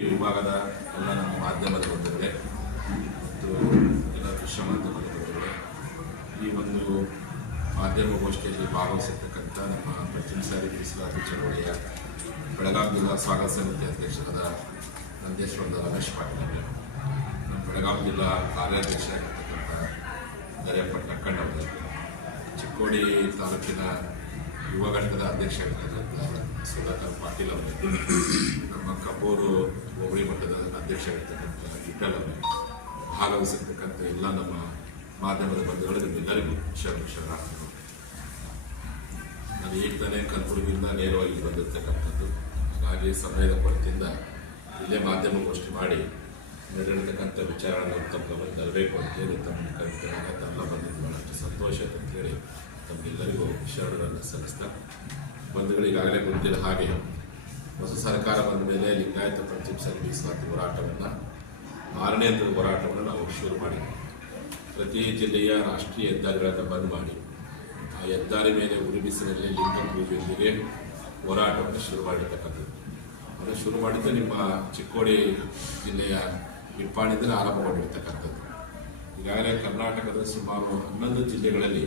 ಈ ವಿಭಾಗದ ಎಲ್ಲ ನಮ್ಮ ಮಾಧ್ಯಮದ ಬಂದಿದೆ ಮತ್ತು ಎಲ್ಲ ದೃಶ್ಯ ಮಾಧ್ಯಮದ ಬಂದಿದೆ ಈ ಒಂದು ಮಾಧ್ಯಮ ಗೋಷ್ಠಿಯಲ್ಲಿ ಭಾಗವಹಿಸಿರ್ತಕ್ಕಂಥ ನಮ್ಮ ಪಶ್ಚಿಮ ಸಾರಿ ಮೀಸಲಾತಿ ಚಳವಳಿಯ ಬೆಳಗಾವಿ ಜಿಲ್ಲಾ ಸ್ವಾಗತ ಸಮಿತಿ ಅಧ್ಯಕ್ಷರಾದ ನಂದೇಶ್ವರದ ರಮೇಶ್ ಪಾಟೀಲ್ ಅವರು, ನಮ್ಮ ಬೆಳಗಾವಿ ಜಿಲ್ಲಾ ಕಾರ್ಯಾಧ್ಯಕ್ಷ ಆಗಿರ್ತಕ್ಕಂಥ ದರ್ಯಪ್ಪ ಅವರು, ಚಿಕ್ಕೋಡಿ ತಾಲೂಕಿನ ಯುವ ಘಟಕದ ಅಧ್ಯಕ್ಷ ಆಗಿರ್ತಕ್ಕಂಥ ಸುಧಾಕರ್ ಪಾಟೀಲ್ ಅವರೇ ನಮ್ಮ ಕಬ್ಬೂರು ಹೋಬಳಿ ಮಟ್ಟದ ಅಧ್ಯಕ್ಷ ಆಗಿರ್ತಕ್ಕಂಥ ಇಟ್ಟಲ್ ಅವರೇ. ಭಾಗವಹಿಸಿರ್ತಕ್ಕಂಥ ಎಲ್ಲ ನಮ್ಮ ಮಾಧ್ಯಮದ ಬಂಧುಗಳು ನಿಮ್ಮೆಲ್ಲರಿಗೂ ಶರಣ ನಾನು ಈಗ ತಾನೇ ಕಲಬುರಗಿಯಿಂದ ನೇರವಾಗಿ ಬಂದಿರತಕ್ಕಂಥದ್ದು. ಹಾಗಾಗಿ ಸಮಯದ ಕೊರತೆಯಿಂದ ಇಲ್ಲೇ ಮಾಧ್ಯಮಗೋಷ್ಠಿ ಮಾಡಿ ನಡೆದಿರ್ತಕ್ಕಂಥ ವಿಚಾರಗಳನ್ನು ತಮ್ಮ ಗಮನ ತರಬೇಕು ಅಂತೇಳಿ ತಮ್ಮ ಕಲಿತಾಗ ತಮ್ಮ ಬಂದಿದ್ದು ಬಹಳಷ್ಟು ಸಂತೋಷ ಅಂತೇಳಿ ತಮಗೆಲ್ಲರಿಗೂ ಶರಣರನ್ನು ಸಲ್ಲಿಸ್ತಾ ಬಂಧುಗಳು ಈಗಾಗಲೇ ಗೊತ್ತಿಲ್ಲ ಹಾಗೆ ಹೊಸ ಸರ್ಕಾರ ಬಂದ ಮೇಲೆ ಲಿಂಗಾಯತ ಪಂಚಮ ಸರಿ ಮೀಸಲಾತಿ ಹೋರಾಟವನ್ನು ಆರನೇ ಹಂತದ ಹೋರಾಟವನ್ನು ನಾವು ಶುರು ಮಾಡಿದ್ವಿ. ಪ್ರತಿ ಜಿಲ್ಲೆಯ ರಾಷ್ಟ್ರೀಯ ಹೆದ್ದಾರಿಗಳನ್ನು ಬಂದ್ ಮಾಡಿ, ಆ ಹೆದ್ದಾರಿ ಮೇಲೆ ಉರುಬಿಸಿನಲ್ಲಿ ಲಿಂಗ ಪೂಜೆಯೊಂದಿಗೆ ಹೋರಾಟವನ್ನು ಶುರು ಮಾಡಿರ್ತಕ್ಕಂಥದ್ದು. ಅದು ಶುರು ಮಾಡಿದ್ದು ನಿಮ್ಮ ಚಿಕ್ಕೋಡಿ ಜಿಲ್ಲೆಯ ನಿಪ್ಪಾಣಿಂದಲೇ ಆರಂಭಗೊಂಡಿರ್ತಕ್ಕಂಥದ್ದು. ಈಗಾಗಲೇ ಕರ್ನಾಟಕದ ಸುಮಾರು ಹನ್ನೊಂದು ಜಿಲ್ಲೆಗಳಲ್ಲಿ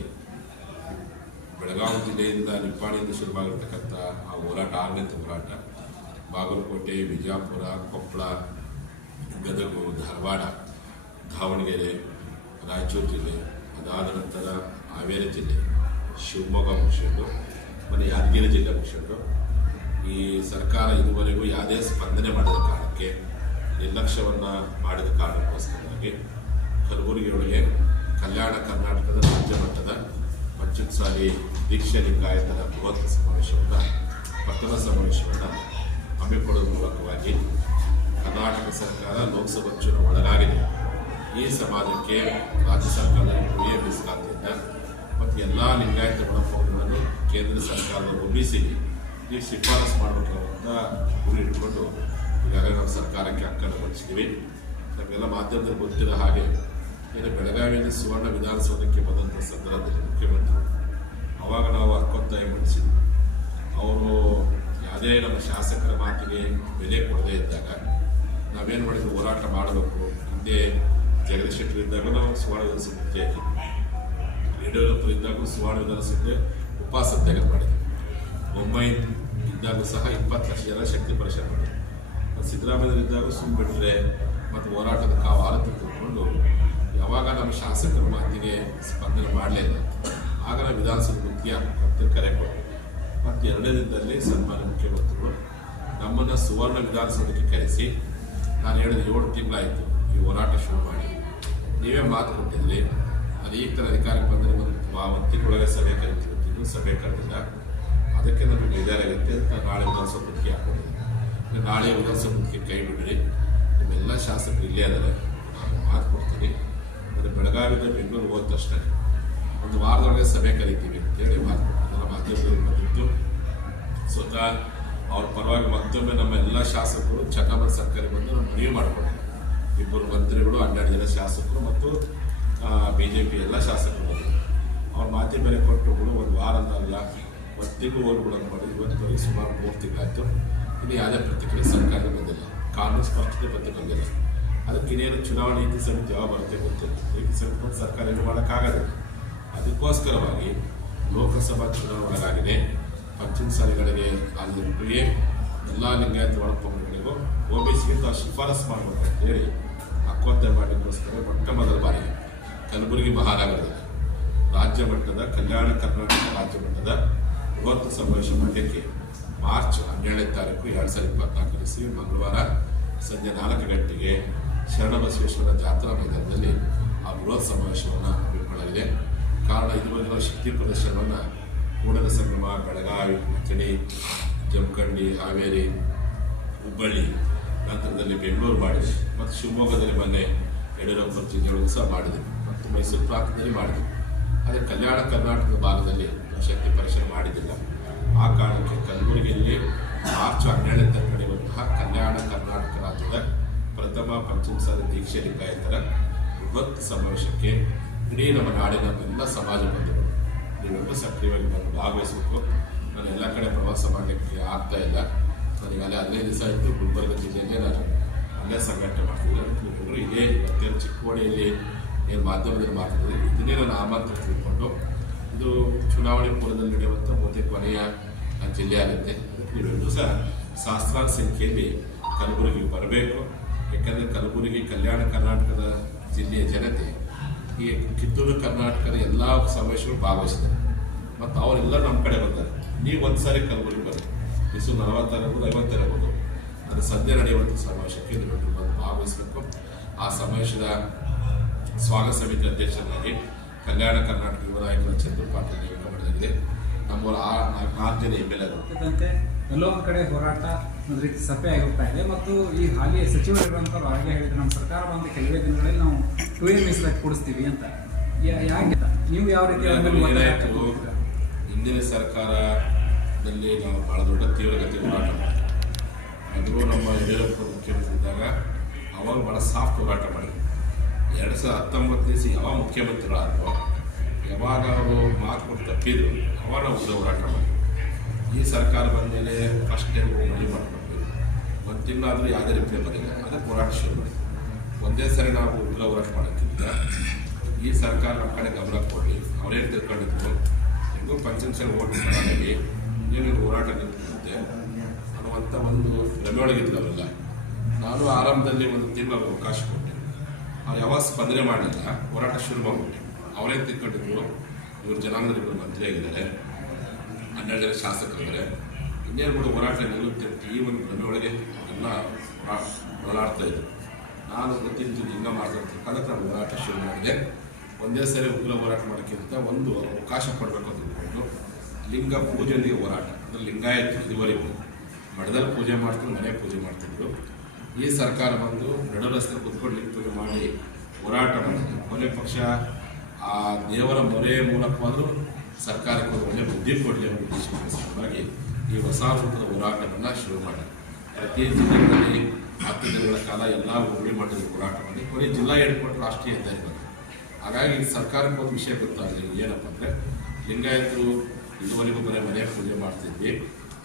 ಬೆಳಗಾವಿ ಜಿಲ್ಲೆಯಿಂದ ನಿಪ್ಪಾಣಿಯಿಂದ ಶುರುವಾಗಿರ್ತಕ್ಕಂಥ ಆ ಹೋರಾಟ, ಆರನೇ ಹೋರಾಟ. ಬಾಗಲಕೋಟೆ ವಿಜಯಪುರ ಕೊಪ್ಪಳ ಗದಗು ಧಾರವಾಡ, ದಾವಣಗೆರೆ, ರಾಯಚೂರು ಜಿಲ್ಲೆ, ಅದಾದ ನಂತರ ಹಾವೇರಿ ಜಿಲ್ಲೆ, ಶಿವಮೊಗ್ಗ ಮುಗಿಸ್ಕೊಂಡು, ಮತ್ತು ಯಾದಗಿರಿ ಜಿಲ್ಲೆ ಮುಗಿಸ್ಕೊಂಡು, ಈ ಸರ್ಕಾರ ಇದುವರೆಗೂ ಯಾವುದೇ ಸ್ಪಂದನೆ ಮಾಡಿದ ಕಾರಣಕ್ಕೆ, ನಿರ್ಲಕ್ಷ್ಯವನ್ನು ಮಾಡಿದ ಕಾರಣಕ್ಕೋಸ್ಕರವಾಗಿ ಕಲಬುರಗಿಯೊಳಗೆ ಕಲ್ಯಾಣ ಕರ್ನಾಟಕದ ರಾಜ್ಯ ಮಟ್ಟದ ಪಂಚಮ ಸಾರಿ ದೀಕ್ಷೆ ಲಿಂಗಾಯತರ ಬೃಹತ್ ಸಮಾವೇಶವನ್ನು ಪಟ್ಟಣ ಸಮಾವೇಶವನ್ನು ಹಮ್ಮಿಕೊಳ್ಳುವ ಮೂಲಕವಾಗಿ ಕರ್ನಾಟಕ ಸರ್ಕಾರ ಲೋಕಸಭಾ ಚುನಾವಣೆ ಒಳಗಾಗಿದೆ. ಈ ಸಮಾಜಕ್ಕೆ ರಾಜ್ಯ ಸರ್ಕಾರದ ಹಿರಿಯ ಮೀಸಲಾತಿಯಿಂದ ಮತ್ತು ಎಲ್ಲ ಲಿಂಗಾಯತ ಒಳಪಂಗಡಗಳನ್ನು ಕೇಂದ್ರ ಸರ್ಕಾರದ ಒಬ್ಬಿಸಿ ಈ ಶಿಫಾರಸು ಮಾಡಬೇಕಾದಂಥ ಗುರಿ ಇಟ್ಕೊಂಡು ಈಗಾಗಲೇ ನಾವು ಸರ್ಕಾರಕ್ಕೆ ಹಕ್ಕನ್ನು ನಮಗೆಲ್ಲ ಮಾಧ್ಯಮದಲ್ಲಿ ಗೊತ್ತಿರೋ ಹಾಗೆ ಏನು ಬೆಳಗಾವಿಯಲ್ಲಿ ಸುವರ್ಣ ವಿಧಾನಸೌಧಕ್ಕೆ ಬಂದಂಥ ಸಂದರ್ಭದಲ್ಲಿ ಮುಖ್ಯಮಂತ್ರಿ ಅವಾಗ ನಾವು ಹಕ್ಕೊತ್ತಾಯ ಮಂಡಿಸಿದ್ವಿ ಅವರು ಯಾವುದೇ ನಮ್ಮ ಶಾಸಕರ ಮಾತಿಗೆ ಬೆಲೆ ಕೊಡದೇ ಇದ್ದಾಗ ನಾವೇನು ಮಾಡಿದ್ರು ಹೋರಾಟ ಮಾಡಬೇಕು. ಹಿಂದೆ ಜಗದೀಶ್ ಶೆಟ್ಟರ್ ಇದ್ದಾಗಲೂ ನಾವು ಸುವರ್ಣ ಸಿದ್ಧತೆ. ಯಡಿಯೂರಪ್ಪ ಇದ್ದಾಗ ಸುವರ್ಣ ಸಿದ್ಧತೆ ಉಪವಾಸ ಸತ್ಯಾಗ್ರಹ ಮಾಡಿದ್ವಿ. ಮುಂಬೈ ಇದ್ದಾಗ ಸಹ ಇಪ್ಪತ್ತು ಲಕ್ಷ ಜನ ಶಕ್ತಿ ಪರಿಸರ ಮಾಡಿದ್ವಿ ಸಿದ್ದರಾಮಯ್ಯ ಇದ್ದಾಗ ಸುಮ್ಮನೆ ಬಿಟ್ಟರೆ ಮತ್ತು ಹೋರಾಟದ ಕಾವು ಆರತಿ ತಿಳ್ಕೊಂಡು ಯಾವಾಗ ನಮ್ಮ ಶಾಸಕರ ಮಾತಿಗೆ ಸ್ಪಂದನೆ ಮಾಡಲೇ ಇಲ್ಲ. ಆಗ ನಾವು ವಿಧಾನಸಭೆ ಮುಖ್ಯ ಮತ್ತು ಕರೆ ಕೊಡ್ತೀವಿ ಮತ್ತು ಎರಡನೇ ದಿನದಲ್ಲಿ ಸನ್ಮಾನ ಮುಖ್ಯಮಂತ್ರಿಗಳು ನಮ್ಮನ್ನು ಸುವರ್ಣ ವಿಧಾನಸೌಧಕ್ಕೆ ಕರೆಸಿ, ನಾನು ಹೇಳಿದ ಏಳು ತಿಂಗಳಾಯಿತು ಈ ಹೋರಾಟ ಶುರು ಮಾಡಿ. ನೀವೇ ಮಾತು ಕೊಟ್ಟಿದ್ರಿ. ಅನೇಕ ಈಗ ಅಧಿಕಾರಕ್ಕೆ ಬಂದರೆ ಒಂದು ಸಭೆ ಕರಿತೀವಿ ಇನ್ನೂ ಸಭೆ ಕರೆದಿಲ್ಲ. ಅದಕ್ಕೆ ನಮಗೆ ಬೇಜಾರಾಗುತ್ತೆ ಅಂತ ನಾಳೆ ವಿಧಾನಸೌಧಕ್ಕೆ ಹಾಕೊಂಡಿದ್ದೀನಿ. ನಾಳೆ ವಿಧಾನಸೌಧಕ್ಕೆ ಕೈ ಬಿಡ್ರಿ. ನಿಮ್ಮೆಲ್ಲ ಶಾಸಕರು ಇಲ್ಲೇ ಅದರ ನಾನು ಮಾತು ಕೊಡ್ತೀನಿ. ಮತ್ತು ಬೆಳಗಾವಿಯಿಂದ ಬೆಂಗಳೂರು ಹೋದ ತಕ್ಷಣ ಒಂದು ವಾರದೊಳಗೆ ಸಭೆ ಕರಿತೀವಿ ಅಂತೇಳಿ ಮಾತು ಕೊಡ್ತೀನಿ ಮಾಧ್ಯಮದಲ್ಲಿ ಬಂದಿತ್ತು ಸ್ವತಃ ಅವ್ರ ಪರವಾಗಿ ಮತ್ತೊಮ್ಮೆ ನಮ್ಮ ಎಲ್ಲ ಶಾಸಕರು ಚನ್ನಮ್ಮನ ಸರ್ಕಾರ ಬಂದು ನಮ್ಮ ಮನವಿ ಮಾಡಿಕೊಂಡಿದ್ದಾರೆ ಇಬ್ಬರು ಮಂತ್ರಿಗಳು, ಹನ್ನೆರಡು ಜನ ಶಾಸಕರು ಮತ್ತು ಬಿ ಜೆ ಪಿ ಎಲ್ಲ ಶಾಸಕರು. ಅವ್ರ ಮಾತಿ ಬೆಲೆ ಕೂಡ ಒಂದು ವಾರ ಅಲ್ಲ ಮತ್ತಿಗೂ ತಿಂಗಳು ಓಲ್ಗಳನ್ನು ಮಾಡಿ ಇವತ್ತುವರೆಗೆ ಸುಮಾರು ಮೂರು ತಿಂಗಳಾಯಿತು. ಇನ್ನು ಯಾವುದೇ ಪ್ರತಿಕ್ರಿಯೆ ಸರ್ಕಾರ ಬಂದಿಲ್ಲ. ಕಾನೂನು ಸ್ಪಷ್ಟತೆ ಬಂದು ಬಂದಿಲ್ಲ. ಅದಕ್ಕೆ ಇನ್ನೇನು ಚುನಾವಣೆ ನೀತಿ ಸಮಿತಿ ಯಾವಾಗ ಬರುತ್ತೆ ಗೊತ್ತಿಲ್ಲ. ನೀತಿ ಸಮಿತಿ ಬಂದು ಸರ್ಕಾರ ಏನು ಮಾಡೋಕ್ಕಾಗಲ್ಲ ಅದಕ್ಕೋಸ್ಕರವಾಗಿ ಲೋಕಸಭಾ ಚುನಾವಣೆ ಪಂಚಮ ಸಾಲಿಗಳಿಗೆ ಅಲ್ಲಿ ಎಲ್ಲ ಲಿಂಗಾಯತ ಒಳಪಂಗಡಗಳಿಗೂ ಒ ಬಿ ಸಿಗೆ ತಾವು ಶಿಫಾರಸು ಮಾಡಬೇಕು ಅಂತ ಹೇಳಿ ಹಕ್ಕೊತ್ತಾಯ ಮಾಡಲಿಕ್ಕೋಸ್ಕರ ಮೊಟ್ಟ ಮೊದಲ ಬಾರಿಗೆ ಕಲಬುರಗಿ ಮಹಾನಗರದಲ್ಲಿ ರಾಜ್ಯ ಮಟ್ಟದ ಕಲ್ಯಾಣ ಕರ್ನಾಟಕ ರಾಜ್ಯ ಮಟ್ಟದ ಬೃಹತ್ ಸಮಾವೇಶ ಮಾಡಲಿಕ್ಕೆ ಮಾರ್ಚ್ ಹನ್ನೆರಡನೇ ತಾರೀಕು ಎರಡು ಸಾವಿರದ ಇಪ್ಪತ್ನಾಲ್ಕು ಇಸ್ವಿ ಮಂಗಳವಾರ ಸಂಜೆ ನಾಲ್ಕು ಗಂಟೆಗೆ ಶರಣಬಸವೇಶ್ವರ ಜಾತ್ರಾ ಮೈದಾನದಲ್ಲಿ ಆ ಬೃಹತ್ ಸಮಾವೇಶವನ್ನು ಹಮ್ಮಿಕೊಳ್ಳಲಿದೆ ಕಾರಣ ಇದುವರೆಗಿನ ಶಕ್ತಿ ಪ್ರದರ್ಶನವನ್ನು ಕೂಡಲ ಸಂಗಮ, ಬೆಳಗಾವಿ ಅಥಣಿ ಜಮಖಂಡಿ, ಹಾವೇರಿ, ಹುಬ್ಬಳ್ಳಿ, ನಂತರದಲ್ಲಿ ಬೆಂಗಳೂರು ಮಾಡಿದ್ವಿ. ಮತ್ತು ಶಿವಮೊಗ್ಗದಲ್ಲಿ ಮೊನ್ನೆ ಯಡಿಯೂರಪ್ಪ ಜಿಲ್ಲೆಯೊಳಗೆ ಸಹ ಮಾಡಿದ್ವಿ. ಮತ್ತು ಮೈಸೂರು ಪ್ರಾಂತದಲ್ಲಿ ಮಾಡಿದ್ವಿ. ಆದರೆ ಕಲ್ಯಾಣ ಕರ್ನಾಟಕದ ಭಾಗದಲ್ಲಿ ಶಕ್ತಿ ಪರೀಕ್ಷೆ ಮಾಡಿದ್ದಿಲ್ಲ. ಆ ಕಾರಣಕ್ಕೆ ಕಲಬುರಗಿಯಲ್ಲಿ ಮಾರ್ಚ್ ಹನ್ನೆರಡನೇ ತಾರೀಕು ನಡೆಯುವಂತಹ ಕಲ್ಯಾಣ ಕರ್ನಾಟಕ ರಾಜ್ಯದ ಪ್ರಥಮ ಪಂಚಮ ಸಾರಿ ದೀಕ್ಷೆ ಲಿಂಗಾಯತರ ಬೃಹತ್ ಸಮಾವೇಶಕ್ಕೆ ಇಡೀ ನಮ್ಮ ನಾಡಿನ ಎಲ್ಲ ಸಮಾಜ ಬಂಧುಗಳು ನೀವೆಲ್ಲರೂ ಸಕ್ರಿಯವಾಗಿ ಬಂದು ಭಾಗವಹಿಸಬೇಕು. ನಾನು ಎಲ್ಲ ಕಡೆ ಪ್ರವಾಸ ಮಾಡಲಿಕ್ಕೆ ಆಗ್ತಾ ಇಲ್ಲ. ನನಗೆ ಅಲ್ಲೇ ಹದಿನೈದು ದಿವಸ ಇತ್ತು ಗುಲ್ಬರ್ಗ ಜಿಲ್ಲೆಯಲ್ಲೇ ನಾನು ಅಲ್ಲೇ ಸಂಘಟನೆ ಮಾಡ್ತೀನಿ ಅದಕ್ಕೆ ನೀವೆಲ್ಲರೂ ಇದೇ ಮತ್ತೆ ಚಿಕ್ಕೋಡಿಯಲ್ಲಿ ಏನು ಮಾಧ್ಯಮದಲ್ಲಿ ಮಾತಾಡಿದ್ರೆ ಇದನ್ನೇ ನಾನು ಆಮಂತ್ರಣ ತಿಳ್ಕೊಂಡು, ಇದು ಚುನಾವಣೆ ಪೂರ್ವದಲ್ಲಿ ನಡೆಯುವಂಥ ಬಹುತೇಕ ಕೊನೆಯ ಜಿಲ್ಲೆ ಆಗುತ್ತೆ. ಅದಕ್ಕೆ ನೀವೆಲ್ಲರೂ ಸಹ ಸಹಸ್ರಾರು ಸಂಖ್ಯೆಯಲ್ಲಿ ಕಲಬುರಗಿಗೆ ಬರಬೇಕು. ಯಾಕಂದರೆ ಕಲಬುರಗಿ, ಕಲ್ಯಾಣ ಕರ್ನಾಟಕದ ಜಿಲ್ಲೆಯ ಜನತೆ ಈ ಕಿತ್ತೂರು, ಕರ್ನಾಟಕದ ಎಲ್ಲ ಸಮಾವೇಶಗಳು ಭಾಗವಹಿಸಿದ್ದಾರೆ. ಮತ್ತು ಅವರೆಲ್ಲ ನಮ್ಮ ಕಡೆ ಬರ್ತಾರೆ. ನೀವು ಒಂದು ಸಾರಿ ಕಲಬುರಗಿ ಬರ್ರಿ ಬಿಸು ನಲವತ್ತರಬಹುದು ಐವತ್ತರಬಹುದು ಅದು ಸದ್ಯ ನಡೆಯುವಂಥ ಸಮಾವೇಶಕ್ಕೆ ನೀವು ಬಂದು ಭಾಗವಹಿಸಬೇಕು. ಆ ಸಮಾವೇಶದ ಸ್ವಾಗತ ಸಮಿತಿ ಅಧ್ಯಕ್ಷರಾಗಿ ಕಲ್ಯಾಣ ಕರ್ನಾಟಕ ಯುವ ನಾಯಕರ ಚಂದ್ರ ಪಾಟೀಲ್ ನೇಮಕ ಮಾಡಲಾಗಿದೆ ಆ ನಾಲ್ಕು ಜನ ಎಂ ಎಲ್ ಇದ್ದಂತೆ ಎಲ್ಲೋ ಕಡೆ ಹೋರಾಟ ಒಂದು ರೀತಿ ಸಭೆ ಆಗಿ ಹೋಗ್ತಾ ಇದೆ. ಮತ್ತು ಈ ಹಾಲಿ ಸಚಿವರಿರುವಂಥವ್ರು ಹಾಗೆ ಹೇಳಿದ್ರೆ, ನಮ್ಮ ಸರ್ಕಾರ ಬಂದ ಕೆಲವೇ ದಿನಗಳಲ್ಲಿ ನಾವು ಎ ಲೈಕ್ ಕೊಡಿಸ್ತೀವಿ ಅಂತ ಯಾ- ಯಾಕೆ ನೀವು ಯಾವ ರೀತಿ ಹಿಂದಿನ ಸರ್ಕಾರದಲ್ಲಿ ನಾವು ಬಹಳ ದೊಡ್ಡ ತೀವ್ರಗತಿ ಹೋರಾಟ ಮಾಡಿದ್ವಿ ಅದು ನಮ್ಮ ಯಡಿಯೂರಪ್ಪ ಮುಖ್ಯಮಂತ್ರಿ ಇದ್ದಾಗ ಅವಾಗ ಭಾಳ ಸಾಫ್ಟ್ ಹೋರಾಟ ಮಾಡಿದ್ವಿ ಎರಡು ಸಾವಿರದ ಹತ್ತೊಂಬತ್ತು ದಿವಸ ಯಾವಾಗ ಮುಖ್ಯಮಂತ್ರಿ ಆದ್ರು ಯಾವಾಗ ಅವರು ಮಾತು ಕೊಟ್ಟು ತಪ್ಪಿದ್ರು ಅವಾಗ ನಾವು ಹೋರಾಟ ಮಾಡಿದ್ವಿ ಈ ಸರ್ಕಾರ ಬಂದ ಮೇಲೆ ಫಸ್ಟ್ ಟೈಮ್ ಮನವಿ ಮಾಡ್ಕೊಂಡ್ವಿ ಒಂದು ತಿಂಗಳಾದರೂ ಯಾವುದೇ ರೀತಿಯ ಬರಲಿಲ್ಲ ಅದಕ್ಕೆ ಹೋರಾಟ ಶುರು ಮಾಡಿದ್ವಿ ಒಂದೇ ಸರಿ ನಾವು ಉಗ್ರ ಹೋರಾಟ ಮಾಡೋಕ್ಕಿಂತ ಈ ಸರ್ಕಾರ ನಮ್ಮ ಕಡೆ ಗಮನ ಕೊಡಲಿ. ಅವರೇನು ತಿಳ್ಕೊಂಡಿದ್ರು. ಹೆಂಗೂ ಪಂಚಮಸಾರಿ ಓಟ್ ಮಾಡಿ ಏನು ಹೋರಾಟ ನಿಂತಿರುತ್ತೆ ಅನ್ನುವಂಥ ಒಂದು ಭ್ರಮೆಯೊಳಗಿದ್ರು ಅವೆಲ್ಲ ನಾನು ಆರಂಭದಲ್ಲಿ ಒಂದು ತಿಂಗಳ ಅವಕಾಶ ಕೊಟ್ಟೆ. ಅವ್ರು ಯಾವಾಗ ಸ್ಪಂದನೆ ಮಾಡಲಿಲ್ಲ, ಹೋರಾಟ ಶುರು ಮಾಡಿಬಿಟ್ಟೆ ಅವರೇ ತಿಳ್ಕೊಂಡಿದ್ರು. ಇವರು ಜನಾಂಗದ ಇವರು ಮಂತ್ರಿ ಆಗಿದ್ದಾರೆ. ಹನ್ನೆರಡು ಜನ ಶಾಸಕರಿದ್ದಾರೆ ಇನ್ನೇನು ಕೂಡ ಹೋರಾಟ ನಿಲ್ಲುತ್ತೆ ಈ ಒಂದು ಭ್ರಮೆಯೊಳಗೆ ಒಳಗೆ ಎಲ್ಲ ಇದ್ದರು ನಾನು ಗೊತ್ತಿದ್ದು ಹಿಂಗ ಮಾಡ್ತಾರೆ ಅದಕ್ಕೆ ಹೋರಾಟ ಶುರು ಮಾಡಿದೆ. ಒಂದೇ ಸರಿ ಉಗ್ರ ಹೋರಾಟ ಮಾಡೋಕ್ಕಿಂತ ಒಂದು ಅವಕಾಶ ಕೊಡಬೇಕು ಅಂತ ತಿಳ್ಕೊಂಡು ಲಿಂಗ ಪೂಜೆಯೊಂದಿಗೆ ಹೋರಾಟ. ಅಂದರೆ ಲಿಂಗಾಯತ ಇದುವರೆಗೂ ಮಠದಲ್ಲಿ ಪೂಜೆ ಮಾಡ್ತಿದ್ರು ಮನೆ ಪೂಜೆ ಮಾಡ್ತಿದ್ರು. ಈ ಸರ್ಕಾರ ಬಂದು ನಡು ರಸ್ತೆ ಕುತ್ಕೊಂಡು ಲಿಂಗ ಪೂಜೆ ಮಾಡಿ ಹೋರಾಟ ಮಾಡಿದ್ರು. ಕೊನೆ ಪಕ್ಷ, ಆ ದೇವರ ಮೊರೆ ಮೂಲಕವಾದರೂ ಸರ್ಕಾರಕ್ಕೆ ಒಂದು ಒಳ್ಳೆ ಬುದ್ಧಿ ಕೊಡಲಿ ಅನ್ನೋ ಈ ಹೊಸ ರೂಪದ ಹೋರಾಟವನ್ನು ಶುರು ಮಾಡಿ ಪ್ರತಿ ಜಿಲ್ಲೆಗಳಲ್ಲಿ ಹತ್ತು ದಿನಗಳ ಕಾಲ ಎಲ್ಲ ಹೋಬಳಿ ಮಟ್ಟದಲ್ಲಿ ಹೋರಾಟ ಮಾಡಿ ಕೊನೆ ಜಿಲ್ಲಾ ಹೆಡ್ಕ್ವಾರ್ಟರ್ ರಾಷ್ಟ್ರೀಯ ಹೆದ್ದಾರಿ ಬಂತು. ಹಾಗಾಗಿ ಸರ್ಕಾರಕ್ಕೆ ಒಂದು ವಿಷಯ ಗೊತ್ತಾಗಲಿ ಏನಪ್ಪ ಅಂದರೆ ಲಿಂಗಾಯತರು ಇದುವರೆಗೂ ಬರೀ ಮನೆ ಪೂಜೆ ಮಾಡ್ತಿದ್ವಿ.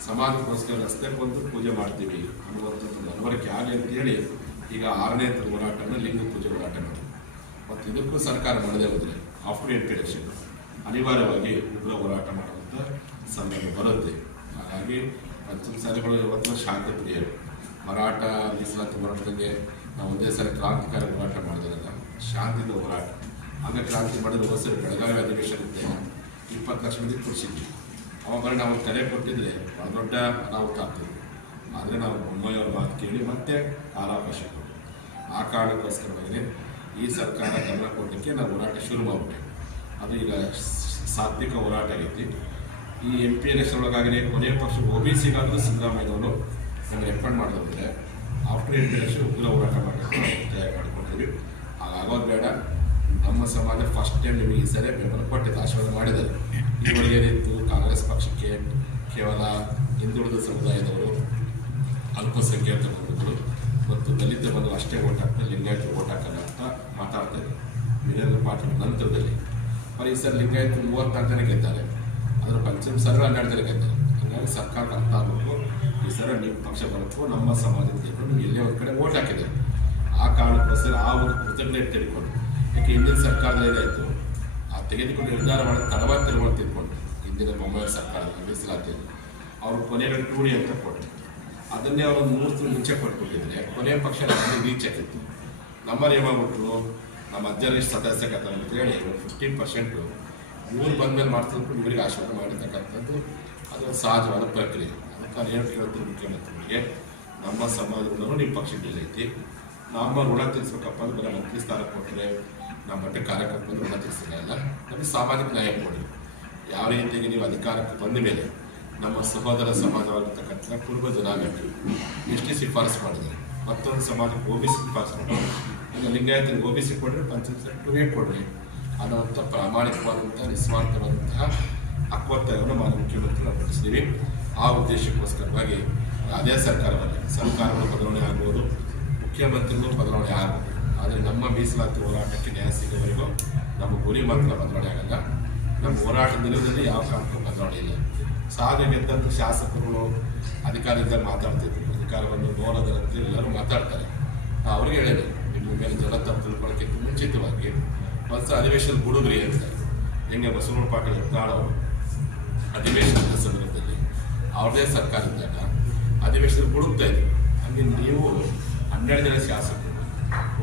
ಸಮಾಜಕ್ಕೋಸ್ಕರ ರಸ್ತೆ ಬಂದು ಪೂಜೆ ಮಾಡ್ತೀವಿ. ಅನ್ನುವಂಥದ್ದು ಮನವರಿಕೆ ಆಗಲಿ ಅಂತೇಳಿ ಈಗ ಆರನೇ ಹಂತದ ಹೋರಾಟನ ಲಿಂಗ ಪೂಜೆ ಹೋರಾಟ ಮಾಡಿ ಮತ್ತು ಇದಕ್ಕೂ ಸರ್ಕಾರ ಮಾಡದೇ ಹೋದರೆ ಆಫ್ಟರ್ ಎಲೆಕ್ಷನ್ ಅನಿವಾರ್ಯವಾಗಿ ಉಗ್ರ ಹೋರಾಟ ಮಾಡುವಂಥ ಸಂದರ್ಭ ಬರುತ್ತೆ. ಹಾಗಾಗಿ ಇವತ್ತು ಶಾಂತಿ ಪ್ರಿಯರು ಮರಾಠ ಮೀಸಲಾತಿ ಹೋರಾಟದಲ್ಲಿ ನಾವು ಒಂದೇ ಸಾರಿ ಕ್ರಾಂತಿಕಾರಿ ಹೋರಾಟ ಮಾಡಿದ್ರಲ್ಲ ಶಾಂತಿಯ ಹೋರಾಟ. ಹಂಗೆ ಕ್ರಾಂತಿ ಮಾಡಿದ್ರೆ ಹೋದ ಸರಿ ಬೆಳಗಾವಿ ಅಧಿವೇಶನ ಇದ್ದೆ. ಇಪ್ಪತ್ತು ಲಕ್ಷ ಮಂದಿ ಕೊಡಿಸಿದ್ವಿ. ಅವಾಗ ನಾವು ತಲೆ ಕೊಟ್ಟಿದ್ರೆ ಬಹಳ ದೊಡ್ಡ ಅನಾಹುತ ಆಗ್ತದೆ ಆದರೆ ನಾವು ಬೊಮ್ಮಾಯಿಯವ್ರ ಮಾತು ಕೇಳಿ ಮತ್ತೆ ಕಾಲಾವಕಾಶ ಕೊಟ್ಟು. ಆ ಕಾರಣಕ್ಕೋಸ್ಕರವಾಗಿ ಈ ಸರ್ಕಾರ ಗಮನ ಕೊಡಲಿಕ್ಕೆ ನಾವು ಹೋರಾಟ ಶುರು ಮಾಡಿಬಿಟ್ಟೆ ಅದು ಈಗ ಸಾತ್ವಿಕ ಹೋರಾಟ ಆಗೈತಿ ಈ ಎಂ ಪಿ ಎಸ್ ಒಳಗಾಗಲಿ ಕೊನೆಯ ಪಕ್ಷ ಒ ಬಿ ಸಿಗಾದರೂ ಸಿದ್ದರಾಮಯ್ಯನವರು ನಮ್ಗೆ ರೆಫಂಡ್ ಮಾಡೋದಿದೆ ಆಫ್ಟರ್ ಎಲೆಕ್ಷನ್ ಉಗ್ರ ಹೋರಾಟ ಮಾಡಬೇಕು ತಯಾರು ಮಾಡ್ಕೊಂಡಿದ್ವಿ. ಹಾಗಾಗೋದು ಬೇಡ. ನಮ್ಮ ಸಮಾಜ ಫಸ್ಟ್ ಟೈಮ್ ನಿಮಗೆ ಈ ಸರಿ ಬೆಂಬಲ ಕೊಟ್ಟಿದ್ದು, ಆಶೀರ್ವಾದ ಮಾಡಿದ್ದಾರೆ ಇದುವರೆಗೆ ಏನಿತ್ತು? ಕಾಂಗ್ರೆಸ್ ಪಕ್ಷಕ್ಕೆ ಕೇವಲ ಹಿಂದುಳಿದ ಸಮುದಾಯದವರು, ಅಲ್ಪಸಂಖ್ಯಾತ ಬಂಧುಗಳು ಮತ್ತು ದಲಿತ ಬಂಧು ಅಷ್ಟೇ ಓಟ್ ಹಾಕ್ತಾರೆ ಲಿಂಗಾಯತ ಓಟ್ ಹಾಕಲ್ಲ ಅಂತ ಮಾತಾಡ್ತಾರೆ ವೀರೇಂದ್ರ ಪಾಟೀಲ್ ನಂತರದಲ್ಲಿ. ಈ ಸರ್ ಲಿಂಗಾಯತ ಮೂವತ್ತಾರು ಜನ ಗೆದ್ದಾರೆ ಅದರ ಪಂಚಮ ಸರ್ ಹನ್ನೆರಡು ಜನ ಗೆದ್ದಾರೆ ಹಂಗಾಗಿ ಸರ್ಕಾರಕ್ಕೆ ಅರ್ಥ ಆಗಬೇಕು. ಈ ಸರ ನಿಮ್ಮ ಪಕ್ಷ ಬರಬೇಕು ನಮ್ಮ ಸಮಾಜದ ಜನರು ಎಲ್ಲೇ ಒಂದು ಕಡೆ ಓಟ್ ಹಾಕಿದ್ದಾರೆ ಆ ಕಾರಣಕ್ಕೋಸ್ಕರ ಆ ಒಂದು ಕೃತಜ್ಞತೆ ತಿಳ್ಕೊಂಡು ಯಾಕೆ ಹಿಂದಿನ ಸರ್ಕಾರದ ಏನಾಯಿತು ಆ ತೆಗೆದುಕೊಂಡು ನಿರ್ಧಾರ ಮಾಡಿ ತಡವಾಗಿ ತಿಳ್ಕೊಂಡು ತಿಳ್ಕೊಂಡು ಹಿಂದಿನ ಬೊಮ್ಮಾಯಿ ಸರ್ಕಾರದ ಮೀಸಲಾತಿಯಲ್ಲಿ ಅವರು ಕೊನೆಯ ಟೂಡಿ ಅಂತ ಕೊಟ್ಟರು ಅದನ್ನೇ ಅವರು ಮೂರು ಮುಂಚೆ ಕೊಟ್ಬಿಟ್ಟಿದ್ರೆ ಕೊನೆಯ ಪಕ್ಷ ನಮ್ಮಲ್ಲಿ ರೀಚ್ ಆಗಿತ್ತು ನಮ್ಮಲ್ಲಿ ಏನಾಗ್ಬಿಟ್ರು ನಮ್ಮ ಅಜ್ಜರಿಗೆ ಸದಸ್ಯಕತ್ತ ಅಂತೇಳಿ ಫಿಫ್ಟೀನ್ ಪರ್ಸೆಂಟು ಇವ್ರು ಬಂದ್ಮೇಲೆ ಮಾಡ್ತಿದ್ರು ಇವರಿಗೆ ಆಶೀರ್ವಾದ ಮಾಡಿರ್ತಕ್ಕಂಥದ್ದು ಅದು ಒಂದು ಸಹಜವಾದ ಪ್ರಕ್ರಿಯೆ. ಅದಕ್ಕೆ ನಾನು ಏನು ಹೇಳ್ತೀನಿ ಮುಖ್ಯಮಂತ್ರಿಗಳಿಗೆ, ನಮ್ಮ ಸಮಾಜದಲ್ಲೂ ನಿಮ್ಮ ಪಕ್ಷ ಗೆಲ್ಲೈತಿ. ನಮ್ಮ ಋಣ ತೀರಿಸ್ಬೇಕಪ್ಪ ಅಂದ್ರೆ ಬರೀ ಮಂತ್ರಿ ಸ್ಥಾನ ಕೊಟ್ಟರೆ ನಮ್ಮ ಮಟ್ಟ ಕಾರ್ಯಕರ್ತರು ಋಣ ತೀರಿಸಿಲ್ಲ ನಮಗೆ ಸಾಮಾಜಿಕ ನ್ಯಾಯ ಕೊಡಿ. ಯಾವ ರೀತಿಯಾಗಿ ನೀವು ಅಧಿಕಾರಕ್ಕೆ ಬಂದ ಮೇಲೆ ನಮ್ಮ ಸಹೋದರ ಸಮಾಜವಾಗಿರ್ತಕ್ಕಂಥ ಕುರುಬ ಜನಾಂಗಕ್ಕೆ ಎಷ್ಟೇ ಶಿಫಾರಸು ಮಾಡಿದ್ದಾರೆ. ಮತ್ತೊಂದು ಸಮಾಜಕ್ಕೆ ಒ ಬಿ ಸಿ ಶಿಫಾರಸು ಮಾಡಿದ್ರು ಈಗ ಒ ಬಿ ಸಿ ಕೊಡ್ರಿ, ಪಂಚಾಯತ್ ಟುಗೆ ಕೊಡ್ರಿ. ಅನ್ನೋವಂಥ ಪ್ರಾಮಾಣಿಕವಾದಂಥ ನಿಸ್ವಾರ್ಥವಾದಂತಹ ಹಕ್ಕೊತ್ತಾಯವನ್ನು ಮಾನ್ಯ ಮುಖ್ಯಮಂತ್ರಿಗಳು ಪಡಿಸಿದ್ದೀವಿ ಆ ಉದ್ದೇಶಕ್ಕೋಸ್ಕರವಾಗಿ ಅದೇ ಸರ್ಕಾರದಲ್ಲಿ ಸರ್ಕಾರಗಳು ಬದಲಾವಣೆ ಆಗ್ಬೋದು, ಮುಖ್ಯಮಂತ್ರಿಗಳು ಬದಲಾವಣೆ ಆಗ್ಬೋದು. ಆದರೆ ನಮ್ಮ ಮೀಸಲಾತಿ ಹೋರಾಟಕ್ಕೆ ನ್ಯಾಯ ಸಿಗೋವರೆಗೂ ನಮ್ಮ ಗುರಿ ಮಾತ್ರ ಬದಲಾವಣೆ ಆಗಲ್ಲ. ನಮ್ಮ ಹೋರಾಟದ ನಿಲುವಿನಲ್ಲಿ ಯಾವ ಕಾರಣಕ್ಕೂ ಬದಲಾವಣೆ ಇಲ್ಲ. ಸಾಧ್ಯ ಗೆದ್ದಂಥ ಶಾಸಕರುಗಳು ಅಧಿಕಾರದಿಂದ ಮಾತಾಡ್ತಿದ್ರು. ಅಧಿಕಾರವನ್ನು ನೋಡೋದರಂತೆ ಎಲ್ಲರೂ ಮಾತಾಡ್ತಾರೆ. ಅವ್ರಿಗೆ ಹೇಳಿದೆ ನಿಮ್ಮ ಮೇಲೆ ಜನ ತಪ್ಪು ಮುಂಚಿತವಾಗಿ ಒಂದು ಅಧಿವೇಶನ ಗುಡುಗ್ರಿ ಅಂತ. ಹೆಂಗೆ ಬಸವನ ಪಾಟೀಲ್ ಅವರು ಅಧಿವೇಶನದ ಸಂದರ್ಭದಲ್ಲಿ ಅವ್ರದೇ ಸರ್ಕಾರ ಇದ್ದಾಗ ಅಧಿವೇಶನ ಹುಡುಕ್ತಾ ಇದ್ರು. ಹಂಗೆ ನೀವು ಹನ್ನೆರಡು ಜನ ಶಾಸಕರು,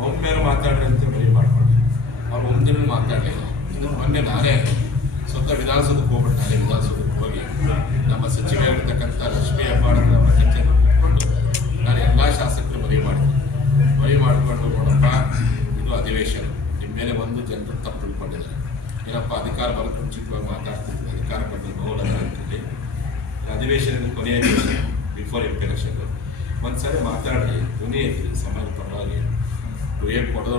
ಒಮ್ಮೆ ಮಾತಾಡ್ರಿ ಅಂತ ಬರೀ ಮಾಡ್ಕೊಂಡ್ರಿ. ಅವ್ರು ಒಂದಿನ ಮಾತಾಡಲಿಲ್ಲ ಇನ್ನು ಮೊನ್ನೆ ನಾನೇ ಸ್ವತಃ ವಿಧಾನಸೌಧಕ್ಕೆ ಹೋಗ್ಬಿಟ್ಟು ನಾನೇ ವಿಧಾನಸೌಧಕ್ಕೆ ಹೋಗಿ ನಮ್ಮ ಸಚಿವರಾಗಿರ್ತಕ್ಕಂಥ ಲಕ್ಷ್ಮೀ ಹೆಬ್ಬಾಳರ ತಿಳ್ಕೊಂಡಿದ್ದಾರೆ ಏನಪ್ಪ ಅಧಿಕಾರ ಬರೋದು ಮುಂಚಿತವಾಗಿ ಮಾತಾಡ್ತಿದ್ವಿ. ಅಧಿಕಾರ ಬಂದು ಅಂತೇಳಿ. ಅಧಿವೇಶನದ ಕೊನೆಯ ದಿವಸ ಬಿಫೋರ್ ಎಲೆಕ್ಷನ್ ಒಂದ್ಸರಿ ಮಾತಾಡಿ ಕೊನೆಯ ಸಮಾಜ ಪರವಾಗಿ. ಕೊಡೋದು?